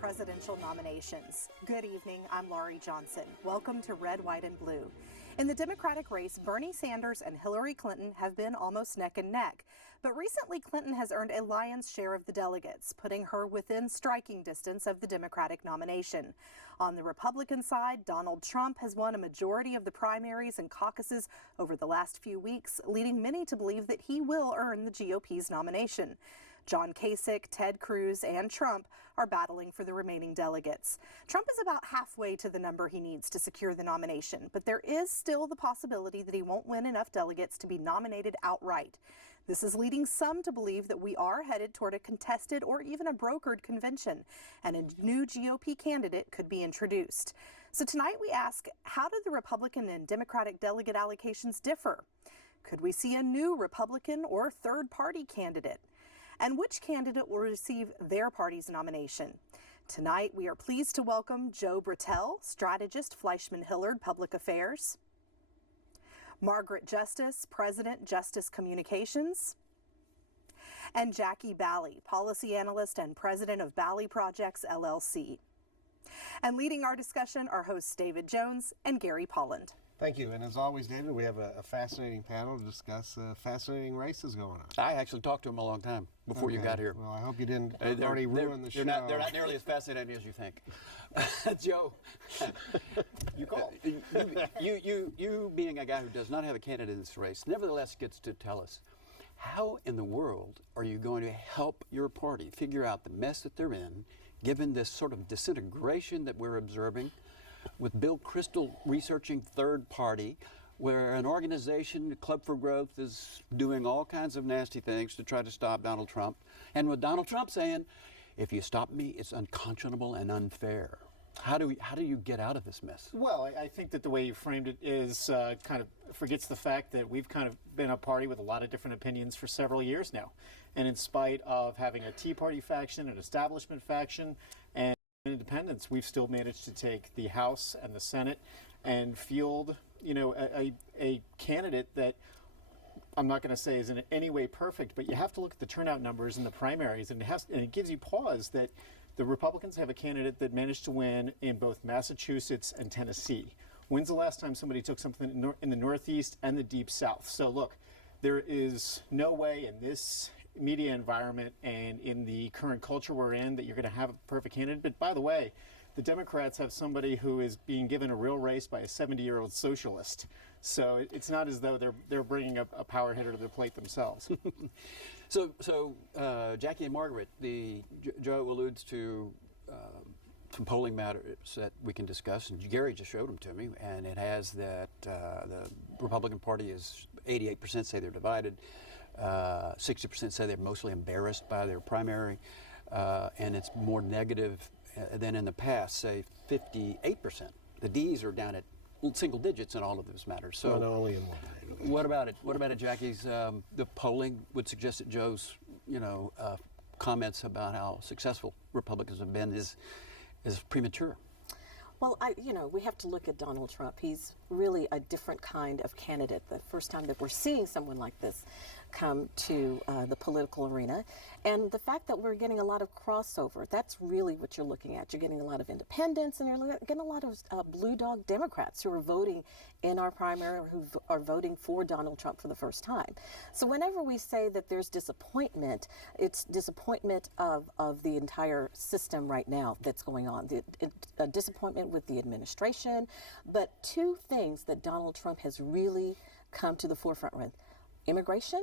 presidential nominations. Good evening, I'm Laurie Johnson. Welcome to Red, White, and Blue. In the Democratic race, Bernie Sanders and Hillary Clinton have been almost neck and neck. But recently, Clinton has earned a lion's share of the delegates, putting her within striking distance of the Democratic nomination. On the Republican side, Donald Trump has won a majority of the primaries and caucuses over the last few weeks, leading many to believe that he will earn the GOP's nomination. John Kasich, Ted Cruz, and Trump are battling for the remaining delegates. Trump is about halfway to the number he needs to secure the nomination, but there is still the possibility that he won't win enough delegates to be nominated outright. This is leading some to believe that we are headed toward a contested or even a brokered convention, and a new GOP candidate could be introduced. So tonight we ask, how do the Republican and Democratic delegate allocations differ? Could we see a new Republican or third-party candidate? And which candidate will receive their party's nomination? Tonight, we are pleased to welcome Joe Brettel, strategist, Fleischman-Hillard Public Affairs, Margaret Justice, President, Justice Communications, and Jackie Bally, policy analyst and president of Bally Projects, LLC. And leading our discussion are hosts David Jones and Gary Polland. Thank you. And as always, David, we have a fascinating panel to discuss fascinating races going on. I actually talked to them a long time before you got here. Well, I hope you didn't already ruin the show. They're not nearly as fascinating as you think. Joe, you call. You being a guy who does not have a candidate in this race, nevertheless gets to tell us, how in the world are you going to help your party figure out the mess that they're in, given this sort of disintegration that we're observing, with Bill Kristol researching third party, where an organization, Club for Growth, is doing all kinds of nasty things to try to stop Donald Trump, and with Donald Trump saying, if you stop me, it's unconscionable and unfair. How do you get out of this mess? Well, I think that the way you framed it is kind of forgets the fact that we've kind of been a party with a lot of different opinions for several years now. And in spite of having a Tea Party faction, an establishment faction, and independents, we've still managed to take the House and the Senate and field, a candidate that I'm not going to say is in any way perfect, but you have to look at the turnout numbers in the primaries, and it gives you pause that the Republicans have a candidate that managed to win in both Massachusetts and Tennessee. When's the last time somebody took something in the Northeast and the Deep South? So look, there is no way in this media environment and in the current culture we're in that you're going to have a perfect candidate. But by the way, the Democrats have somebody who is being given a real race by a 70-year-old socialist. So it's not as though they're bringing a power hitter to the plate themselves. So Jackie and Margaret, Joe alludes to some polling matters that we can discuss, and Gary just showed them to me, and it has that the Republican Party is 88% say they're divided. 60% say they're mostly embarrassed by their primary, and it's more negative than in the past, say 58%. The D's are down at single digits in all of those matters. So not only in one. What about it? What about it, Jackie's? The polling would suggest that Joe's, comments about how successful Republicans have been is premature. Well, we have to look at Donald Trump. He's really a different kind of candidate. The first time that we're seeing someone like this come to the political arena. And the fact that we're getting a lot of crossover, that's really what you're looking at. You're getting a lot of independents, and you're getting a lot of blue dog Democrats who are voting in our primary or who are voting for Donald Trump for the first time. So whenever we say that there's disappointment, it's disappointment of the entire system right now that's going on. A disappointment with the administration, but two things that Donald Trump has really come to the forefront with. Immigration.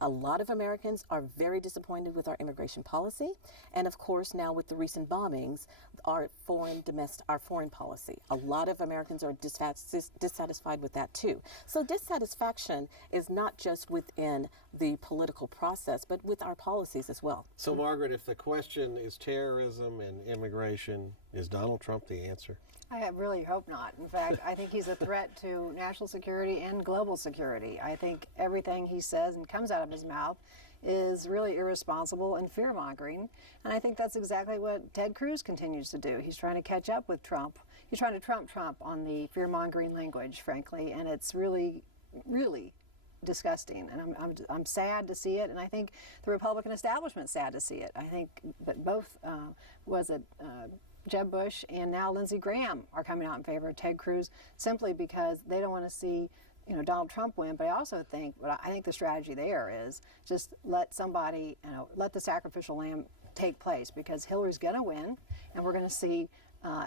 A lot of Americans are very disappointed with our immigration policy, and of course now with the recent bombings, our foreign policy. A lot of Americans are dissatisfied with that too. So dissatisfaction is not just within the political process, but with our policies as well. So Margaret, if the question is terrorism and immigration, is Donald Trump the answer? I really hope not. In fact, I think he's a threat to national security and global security. I think everything he says and comes out of his mouth is really irresponsible and fear-mongering. And I think that's exactly what Ted Cruz continues to do. He's trying to catch up with Trump. He's trying to trump Trump on the fear-mongering language, frankly, and it's really, really disgusting, and I'm sad to see it, and I think the Republican establishment's sad to see it. I think that both Jeb Bush and now Lindsey Graham are coming out in favor of Ted Cruz simply because they don't want to see Donald Trump win. But I also think the strategy there is just let somebody, let the sacrificial lamb take place, because Hillary's going to win, and we're going to see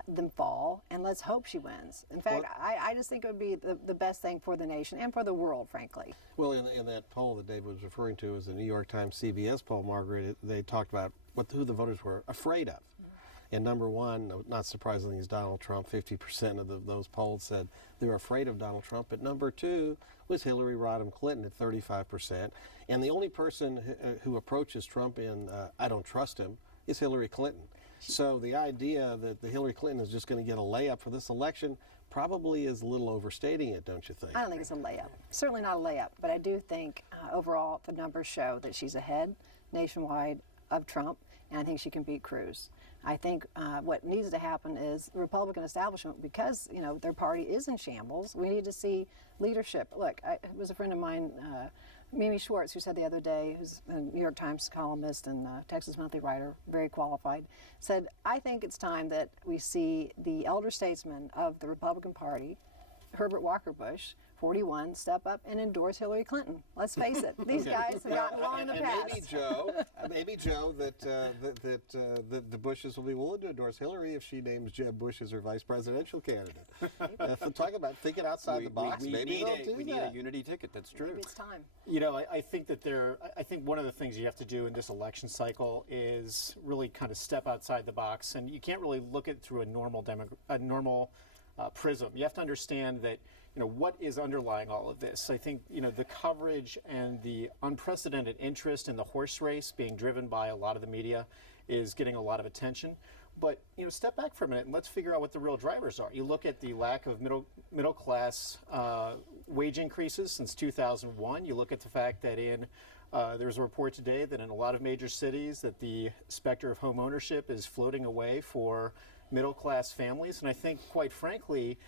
them fall, and let's hope she wins. In fact, I just think it would be the best thing for the nation and for the world, frankly. Well, in that poll that David was referring to, is the New York Times CBS poll, Margaret, they talked about who the voters were afraid of. And number one, not surprisingly, is Donald Trump. 50% of those polls said they were afraid of Donald Trump. But number two was Hillary Rodham Clinton at 35%. And the only person who approaches Trump in I don't trust him is Hillary Clinton. So the idea that the Hillary Clinton is just going to get a layup for this election probably is a little overstating it, don't you think? I don't think it's a layup. Certainly not a layup. But I do think overall the numbers show that she's ahead nationwide of Trump, and I think she can beat Cruz. I think what needs to happen is the Republican establishment, because their party is in shambles, we need to see leadership. Look, it was a friend of mine, Mimi Schwartz, who said the other day, who's a New York Times columnist and Texas Monthly writer, very qualified, said, I think it's time that we see the elder statesman of the Republican Party, Herbert Walker Bush, 41, step up and endorse Hillary Clinton. Let's face it, these guys have gotten along in the past. Maybe Joe, that the Bushes will be willing to endorse Hillary if she names Jeb Bush as her vice presidential candidate. Talk about thinking outside the box. Maybe they'll do that. We need a unity ticket. That's true. Maybe it's time. I think that I think one of the things you have to do in this election cycle is really kind of step outside the box, and you can't really look at it through a normal prism. You have to understand that what is underlying all of this. I think the coverage and the unprecedented interest in the horse race being driven by a lot of the media is getting a lot of attention. But step back for a minute and let's figure out what the real drivers are. You look at the lack of middle class wage increases since 2001. You look at the fact that there's a report today that in a lot of major cities that the specter of home ownership is floating away for middle class families. And I think, quite frankly,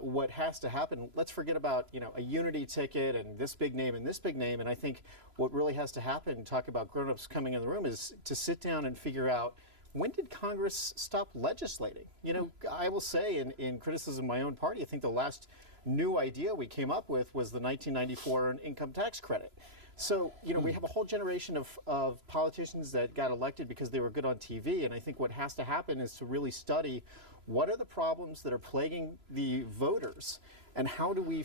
what has to happen, let's forget about a unity ticket and this big name and this big name, and I think what really has to happen, talk about grown-ups coming in the room, is to sit down and figure out, when did Congress stop legislating? I will say in criticism of my own party, I think the last new idea we came up with was the 1994 income tax credit. So, we have a whole generation of politicians that got elected because they were good on TV, and I think what has to happen is to really study what are the problems that are plaguing the voters, and how do we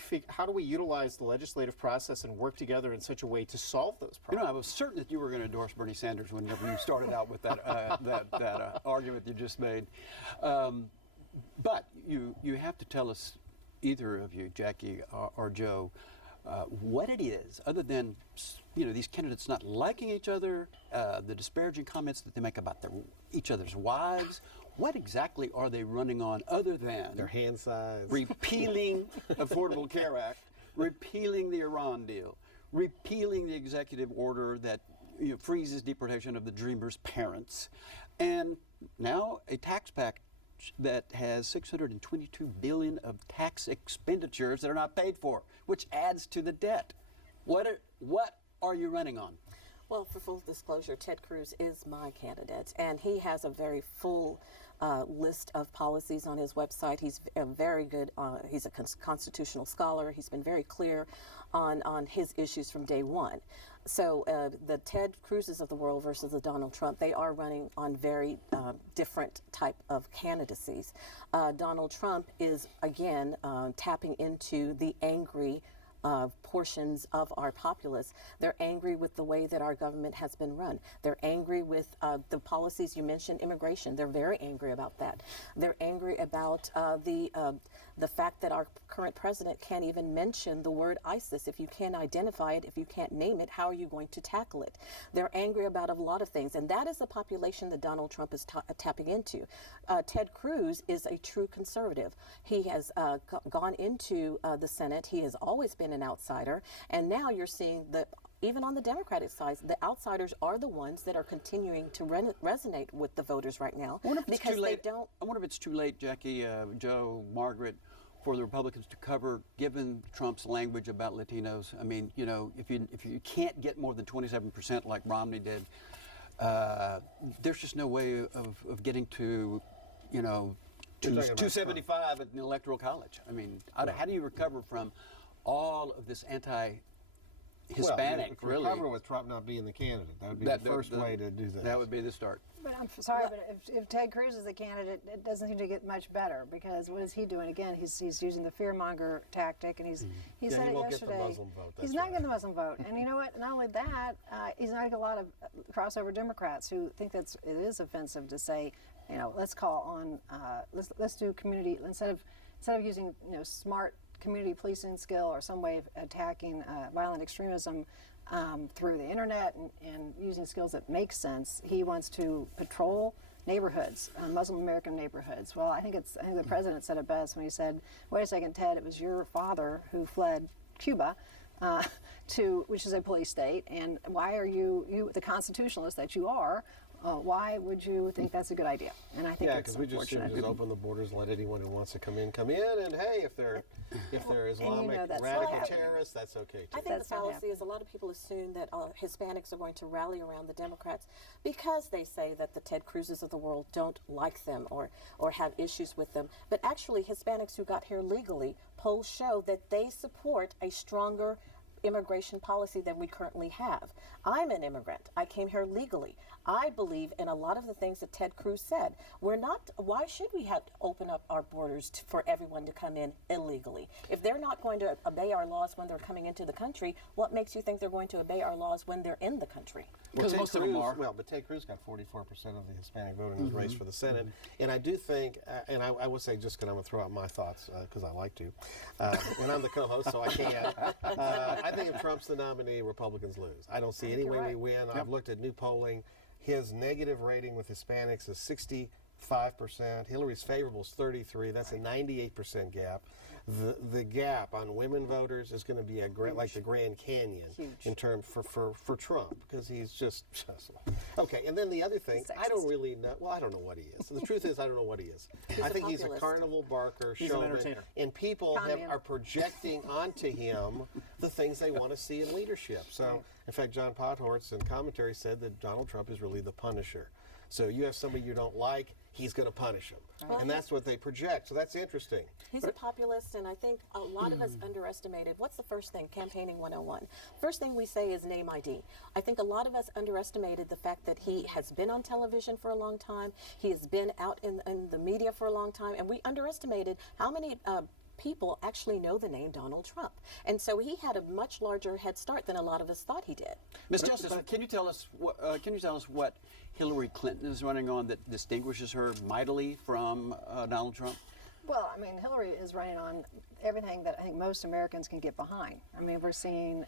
utilize the legislative process and work together in such a way to solve those problems? I was certain that you were going to endorse Bernie Sanders whenever you started out with that argument you just made. But you have to tell us, either of you, Jackie or Joe, what it is, other than these candidates not liking each other, the disparaging comments that they make about each other's wives. What exactly are they running on, other than their hand size, repealing Affordable Care Act, repealing the Iran deal, repealing the executive order that freezes deportation of the Dreamers' parents, and now a tax package that has $622 billion of tax expenditures that are not paid for, which adds to the debt. What are you running on? Well, for full disclosure, Ted Cruz is my candidate, and he has a very full list of policies on his website. He's very good. He's a constitutional scholar. He's been very clear on his issues from day one. So the Ted Cruzes of the world versus the Donald Trump, they are running on very different type of candidacies. Donald Trump is, again, tapping into the angry portions of our populace. They're angry with the way that our government has been run. They're angry with the policies you mentioned, immigration. They're very angry about that. They're angry about the fact that our current president can't even mention the word ISIS. If you can't identify it, if you can't name it, how are you going to tackle it? They're angry about a lot of things, and that is the population that Donald Trump is tapping into. Ted Cruz is a true conservative. He has gone into the Senate. He has always been an outsider, and now you're seeing that even on the Democratic side, the outsiders are the ones that are continuing to resonate with the voters right now. I wonder if it's too late, Jackie, Joe, Margaret. for the Republicans to cover, given Trump's language about Latinos? I mean, you know, if you can't get more than 27% like Romney did, there's just no way of getting to, you know, You're talking about 275 at the Electoral College. I mean, how do you recover from all of this anti-Hispanic, really? Recover with Trump not being the candidate. That would be the first way to do that. That would be the start. But I'm sorry, but if Ted Cruz is the candidate, it doesn't seem to get much better, because what is he doing? Again, he's using the fearmonger tactic, and he said he it won't yesterday. get the Muslim vote. He's not getting the Muslim vote, and you know what? Not only that, he's not getting a lot of crossover Democrats who think it is offensive to say, you know, let's call on let's do community instead of using, you know, smart community policing skill or some way of attacking violent extremism through the internet and using skills that make sense. He wants to patrol neighborhoods, Muslim American neighborhoods. Well, I think the president said it best when he said, "Wait a second, Ted. It was your father who fled Cuba, which is a police state, and why are you the constitutionalist that you are? Why would you think that's a good idea?" And I think because we just should just open the borders and let anyone who wants to come in. And hey, if they're Islamic radical terrorists, that's okay too. I think the fallacy is a lot of people assume that Hispanics are going to rally around the Democrats because they say that the Ted Cruzes of the world don't like them or have issues with them. But actually, Hispanics who got here legally, polls show that they support a stronger immigration policy than we currently have. I'm an immigrant. I came here legally. I believe in a lot of the things that Ted Cruz said. Why should we have to open up our borders for everyone to come in illegally? If they're not going to obey our laws when they're coming into the country, what makes you think they're going to obey our laws when they're in the country? Because most of them are. Well, but Ted Cruz got 44% of the Hispanic vote in his race for the Senate. And I do think, and I would say, just because I'm going to throw out my thoughts, because I like to, and I'm the co-host, so I can. I think if Trump's the nominee, Republicans lose. I don't see any way we win. I've looked at new polling. His negative rating with Hispanics is 65%. Hillary's favorable is 33%. That's a 98% gap. The gap on women voters is going to be like the Grand Canyon in terms for Trump, because he's just okay. And then the other thing, I don't really know. Well, I don't know what he is. The truth is, I don't know what he is. I think he's a carnival barker, showman, and people are projecting onto him the things they want to see in leadership. So, in fact, John Podhortz in commentary said that Donald Trump is really the Punisher. So you have somebody you don't like, he's going to punish him. Well, and that's what they project. So that's interesting. He's a populist, and I think a lot of us underestimated. What's the first thing? Campaigning 101. First thing we say is name ID. I think a lot of us underestimated the fact that he has been on television for a long time. He has been out in the media for a long time, and we underestimated how many people actually know the name Donald Trump. And so he had a much larger head start than a lot of us thought he did. Ms. Justice, can you tell us what Hillary Clinton is running on that distinguishes her mightily from Donald Trump? Well, I mean, Hillary is running on everything that I think most Americans can get behind. I mean, we're seeing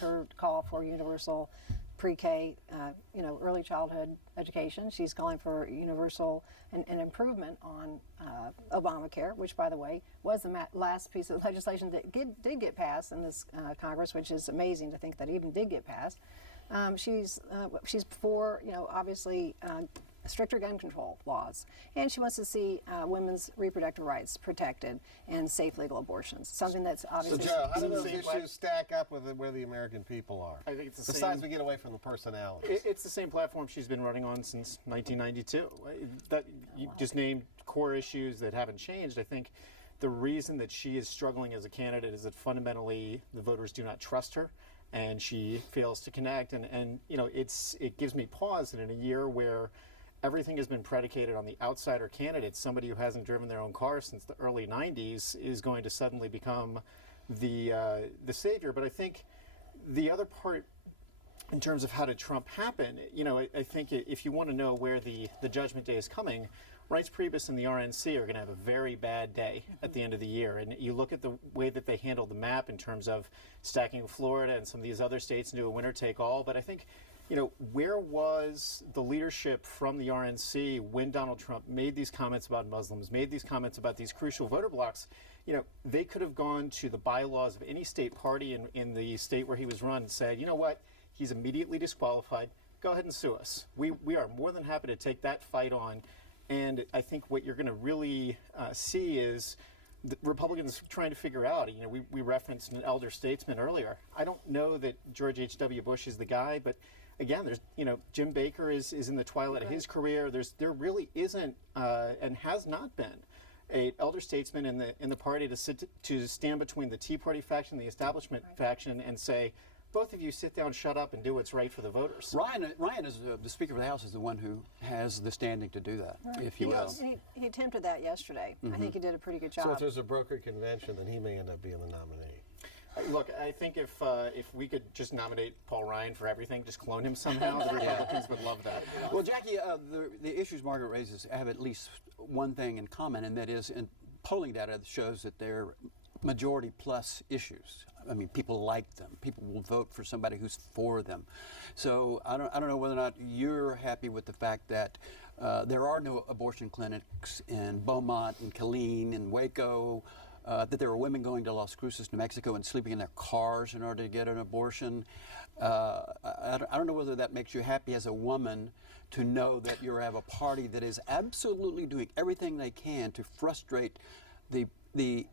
her call for universal pre-K, early childhood education. She's calling for universal an improvement on Obamacare, which, by the way, was the last piece of legislation that did get passed in this Congress, which is amazing to think that even did get passed. She's for, obviously, stricter gun control laws, and she wants to see women's reproductive rights protected and safe legal abortions, something that's obviously... So, Joe, how do those issues stack up with where the American people are? I think it's the Besides, same, we get away from the personalities. It's the same platform she's been running on since 1992. That you just named core issues that haven't changed. I think the reason that she is struggling as a candidate is that fundamentally the voters do not trust her, and she fails to connect. And it gives me pause that in a year where everything has been predicated on the outsider candidate, somebody who hasn't driven their own car since the early 90s is going to suddenly become the savior. But I think the other part, in terms of how did Trump happen, I think if you want to know where the judgment day is coming, Rights Priebus and the RNC are going to have a very bad day at the end of the year. And you look at the way that they handled the map in terms of stacking Florida and some of these other states into a winner-take-all. But I think, where was the leadership from the RNC when Donald Trump made these comments about Muslims, made these comments about these crucial voter blocks? They could have gone to the bylaws of any state party in the state where he was run and said, you know what, he's immediately disqualified. Go ahead and sue us. We are more than happy to take that fight on. And I think what you're going to really see is the Republicans trying to figure out. We referenced an elder statesman earlier. I don't know that George H.W. Bush is the guy, but again, there's Jim Baker is in the twilight of his career. There really isn't and has not been an elder statesman in the party to stand between the Tea Party faction and the establishment faction and say, both of you sit down, shut up, and do what's right for the voters. Ryan is the Speaker of the House, is the one who has the standing to do that, if you will. He attempted that yesterday. I think he did a pretty good job. So if there's a brokered convention, then he may end up being the nominee. Look, I think if we could just nominate Paul Ryan for everything, just clone him somehow, the Republicans would love that. Well, Jackie, the issues Margaret raises have at least one thing in common, and that is, in polling data shows that they're majority plus issues. I mean, people like them. People will vote for somebody who's for them. So I don't know whether or not you're happy with the fact that there are no abortion clinics in Beaumont, in Killeen, in Waco, that there are women going to Las Cruces, New Mexico, and sleeping in their cars in order to get an abortion. I don't know whether that makes you happy as a woman to know that you have a party that is absolutely doing everything they can to frustrate the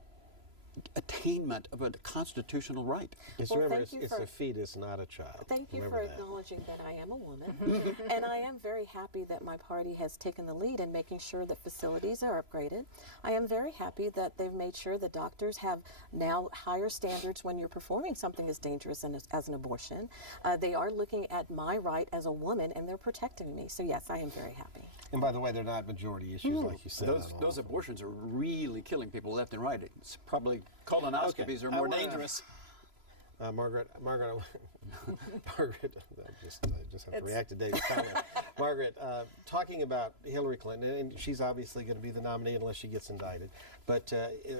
attainment of a constitutional right. Just remember, it's a fetus, not a child. Thank you remember for that. acknowledging that I am a woman. And I am very happy that my party has taken the lead in making sure that facilities are upgraded. I am very happy that they've made sure that doctors have now higher standards when you're performing something as dangerous as an abortion. They are looking at my right as a woman, and they're protecting me. So yes, I am very happy. And by the way, they're not majority issues, like you said. Those abortions are really killing people left and right. It's probably colonoscopies are more dangerous. Margaret, Margaret, I just have to react to David's comment. Margaret, talking about Hillary Clinton, and she's obviously going to be the nominee unless she gets indicted, but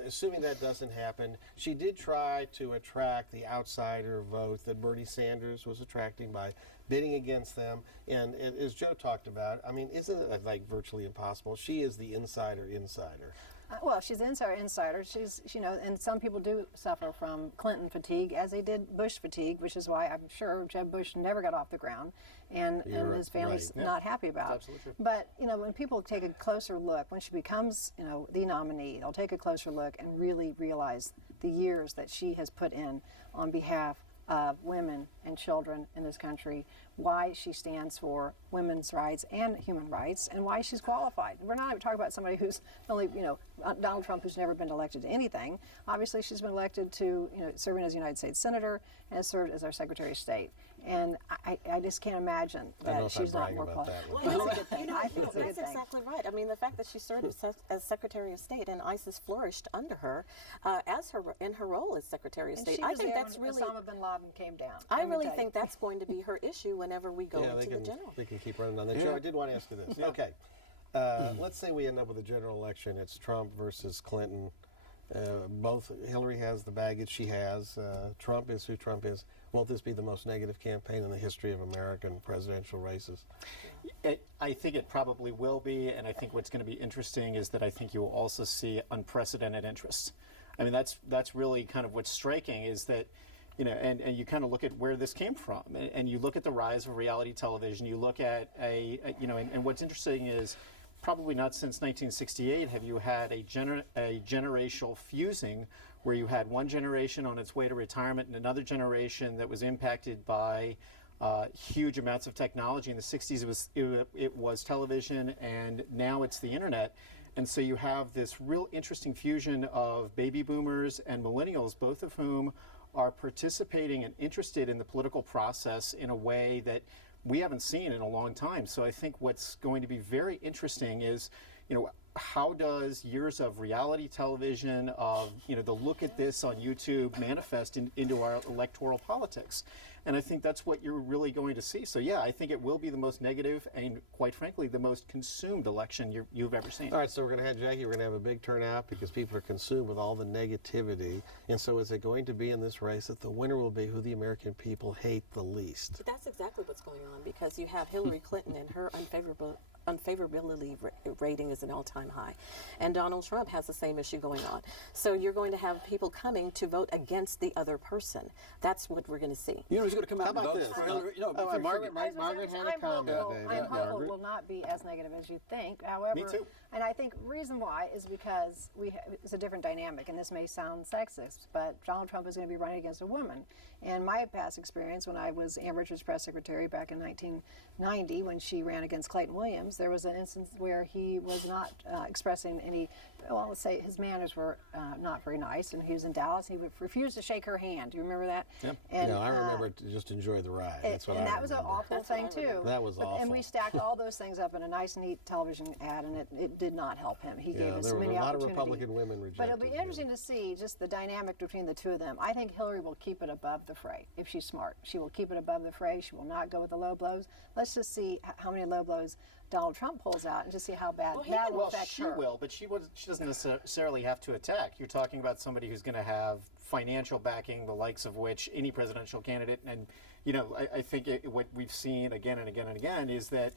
assuming that doesn't happen, she did try to attract the outsider vote that Bernie Sanders was attracting by bidding against them. And as Joe talked about, I mean, isn't it like virtually impossible? She is the insider. Well, she's an insider. She's, and some people do suffer from Clinton fatigue, as they did Bush fatigue, which is why I'm sure Jeb Bush never got off the ground, and his family's not happy about. Absolutely true. But when people take a closer look, when she becomes, the nominee, they'll take a closer look and really realize the years that she has put in on behalf of women and children in this country, why she stands for women's rights and human rights, and why she's qualified. We're not even talking about somebody who's only, Donald Trump, who's never been elected to anything. Obviously, she's been elected to, serving as a United States Senator and has served as our Secretary of State. And I just can't imagine that she's not more qualified. Well, That's a good thing. I think it's a good that's thing. exactly right. I mean, the fact that she served as Secretary of State and ISIS flourished under her in her role as Secretary of And State, she I was think there that's when really. Osama bin Laden came down. I let me really tell you. think that's going to be her issue whenever we go into the general. They can keep running on that. Joe, I did want to ask you this. Okay, let's say we end up with a general election. It's Trump versus Clinton. Both Hillary has the baggage she has. Trump is who Trump is. Won't this be the most negative campaign in the history of American presidential races? I think it probably will be, and I think what's going to be interesting is that I think you will also see unprecedented interest. I mean, that's really kind of what's striking is that, and you kind of look at where this came from, and you look at the rise of reality television. You look at and what's interesting is probably not since 1968 have you had a generational fusing where you had one generation on its way to retirement and another generation that was impacted by huge amounts of technology. In the 60s, it was television, and now it's the internet. And so you have this real interesting fusion of baby boomers and millennials, both of whom are participating and interested in the political process in a way that we haven't seen in a long time. So I think what's going to be very interesting is, how does years of reality television, of the look at this on YouTube, manifest into our electoral politics? And I think that's what you're really going to see. So yeah, I think it will be the most negative and, quite frankly, the most consumed election you've ever seen. All right, so we're going to have Jackie. We're going to have a big turnout because people are consumed with all the negativity. And so is it going to be in this race that the winner will be who the American people hate the least? That's exactly what's going on, because you have Hillary Clinton and her unfavorability rating is an all-time high, and Donald Trump has the same issue going on. So you're going to have people coming to vote against the other person. That's what we're going to see. who's going to come out How and about vote this? for Hillary? You know, Oh, for- Margaret, I was gonna Margaret say, had a comment, David. I'm hopeful Margaret? it will not be as negative as you think. However, Me too. And I think reason why is because it's a different dynamic, and this may sound sexist, but Donald Trump is going to be running against a woman. And my past experience, when I was Ann Richards' press secretary back in 1990, when she ran against Clayton Williams, there was an instance where he was not expressing any, well, let's say his manners were not very nice, and he was in Dallas. He would refuse to shake her hand. Do you remember that? Yep. And, No, I remember to just enjoy the ride. That's what and I that was an remember. awful That's what thing I too. remember. That was awful. And we stacked all those things up in a nice, neat television ad, and it did not help him. He gave Yeah, us there were many a lot of opportunities. Republican women But rejected. it'll be interesting to see just the dynamic between the two of them. I think Hillary will keep it above the fray if she's smart. She will keep it above the fray. She will not go with the low blows. Let's just see how many low blows Donald Trump pulls out and just see how bad that will Well, affect she her. will, but she doesn't necessarily have to attack. You're talking about somebody who's going to have financial backing, the likes of which any presidential candidate, and I think what we've seen again and again and again is that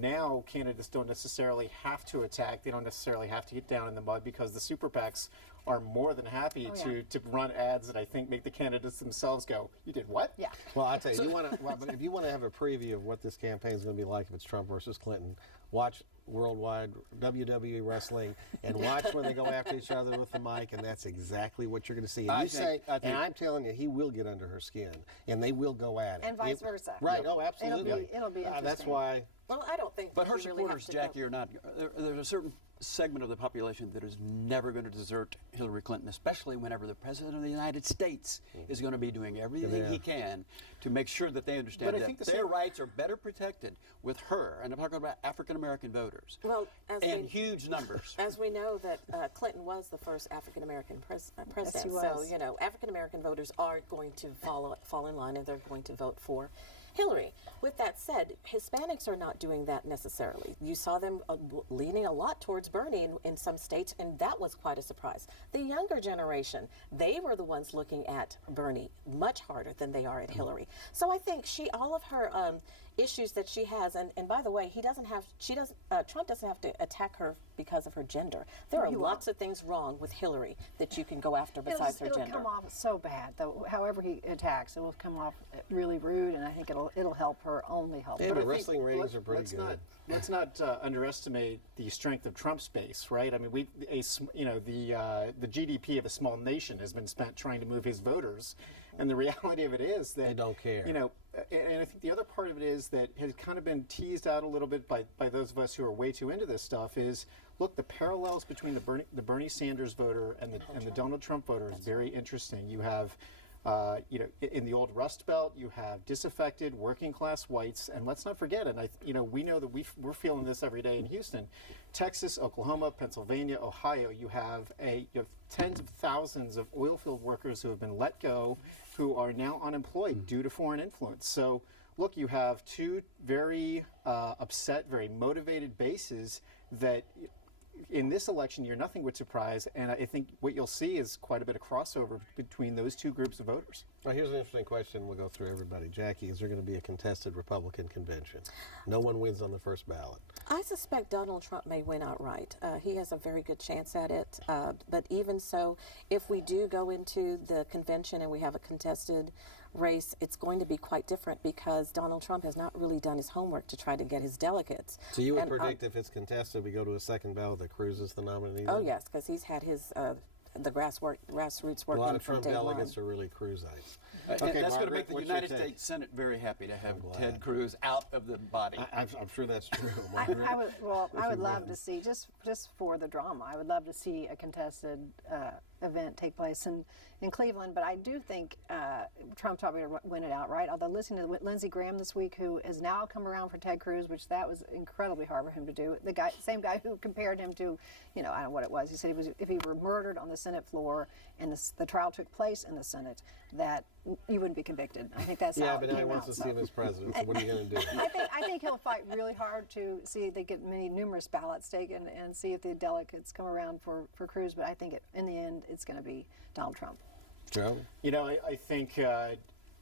now candidates don't necessarily have to attack. They don't necessarily have to get down in the mud because the super PACs are more than happy to run ads that I think make the candidates themselves go, "You did what?" Yeah. Well, I tell you, but if you want to have a preview of what this campaign is going to be like if it's Trump versus Clinton, watch Worldwide WWE Wrestling and watch when they go after each other with the mic, and that's exactly what you're going to see. And and I'm telling you, he will get under her skin, and they will go at it. And vice versa. Right? Oh, absolutely. It'll be interesting. That's why. Well, I don't think. But that her he really supporters, has to Jackie, go- are not. There's a certain segment of the population that is never going to desert Hillary Clinton, especially whenever the President of the United States is going to be doing everything he can to make sure that they understand But I that think the their same- rights are better protected with her. And I'm talking about African American voters. Well, as in we- huge numbers. As we know that Clinton was the first African American president, he so was. African American voters are going to fall in line and they're going to vote for Hillary. With that said, Hispanics are not doing that necessarily. You saw them leaning a lot towards Bernie in some states, and that was quite a surprise. The younger generation, they were the ones looking at Bernie much harder than they are at Hillary. So I think all of her issues that she has, and by the way, Trump doesn't have to attack her because of her gender. There are lots of things wrong with Hillary that you can go after besides her it'll gender. come off so bad, though. However he attacks, it will come off really rude, and I think it'll help her. Only help Yeah, her. but wrestling ratings are pretty let's good. Let's not underestimate the strength of Trump's base, right? I mean, the GDP of a small nation has been spent trying to move his voters, and the reality of it is that They don't care. And I think the other part of it is that has kind of been teased out a little bit by those of us who are way too into this stuff. Is look, the parallels between the Bernie Sanders voter and the Donald Trump voter is very interesting. You have in the old Rust Belt, you have disaffected working class whites, and let's not forget, and we know that we're feeling this every day in Houston, Texas, Oklahoma, Pennsylvania, Ohio. You have tens of thousands of oil field workers who have been let go, who are now unemployed due to foreign influence. So, look, you have two very upset, very motivated bases that. In this election year, nothing would surprise, and I think what you'll see is quite a bit of crossover between those two groups of voters. Well, here's an interesting question. We'll go through everybody. Jackie, is there going to be a contested Republican convention? No one wins on the first ballot. I suspect Donald Trump may win outright. He has a very good chance at it. But even so, if we do go into the convention and we have a contested race, it's going to be quite different because Donald Trump has not really done his homework to try to get his delegates. So you would And, predict if it's contested, we go to a second ballot that Cruz is the nominee? Oh then? yes, because he's had his the grassroots A work lot in of from Trump day delegates one. are really Cruzites. And Okay, that's going to Margaret, make the what's your United take? States Senate very happy to have glad. Ted Cruz out of the body. I'm sure that's true. I Margaret. would love to see, just for the drama, I would love to see a contested event take place in Cleveland, but I do think Trump's probably going to win it outright. Although listening to Lindsey Graham this week, who has now come around for Ted Cruz, which that was incredibly hard for him to do. The same guy who compared him to, I don't know what it was. He said if he were murdered on the Senate floor and the trial took place in the Senate, that you wouldn't be convicted. I think that's Yeah, how but it now he came wants out, to see him as president. So what are you going to do? I think he'll fight really hard to see if they get numerous ballots taken and see if the delegates come around for Cruz. But I think in the end, it's going to be Donald Trump. Joe? I think,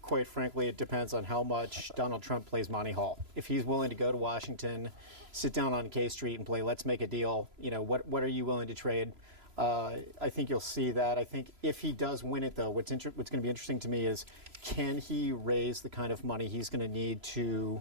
quite frankly, it depends on how much Donald Trump plays Monty Hall. If he's willing to go to Washington, sit down on K Street and play Let's Make a Deal, what are you willing to trade? I think you'll see that. I think if he does win it, though, what's going to be interesting to me is, can he raise the kind of money he's going to need to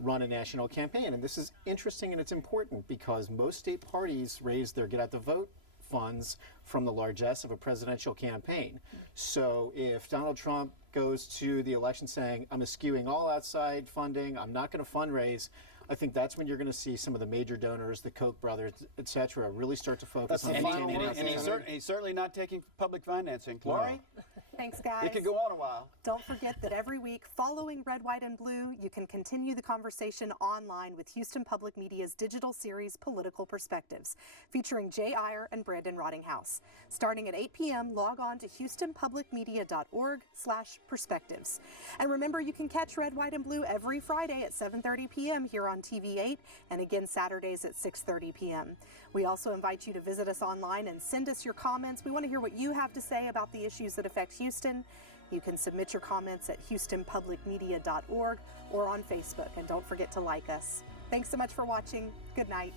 run a national campaign? And this is interesting and it's important because most state parties raise their get out the vote funds from the largesse of a presidential campaign. So if Donald Trump goes to the election saying, I'm eschewing all outside funding, I'm not going to fundraise, I think that's when you're going to see some of the major donors, the Koch brothers, et cetera, really start to focus on maintaining And that. he's certainly not taking public financing. Laurie, Thanks, guys. it could go on a while. Don't forget that every week following Red, White, and Blue, you can continue the conversation online with Houston Public Media's digital series Political Perspectives, featuring Jay Iyer and Brandon Rottinghouse. Starting at 8 p.m., log on to houstonpublicmedia.org/perspectives. And remember, you can catch Red, White, and Blue every Friday at 7:30 p.m. here on TV8 and again Saturdays at 6:30 p.m. We also invite you to visit us online and send us your comments. We want to hear what you have to say about the issues that affect Houston. You can submit your comments at houstonpublicmedia.org or on Facebook. And don't forget to like us. Thanks so much for watching. Good night.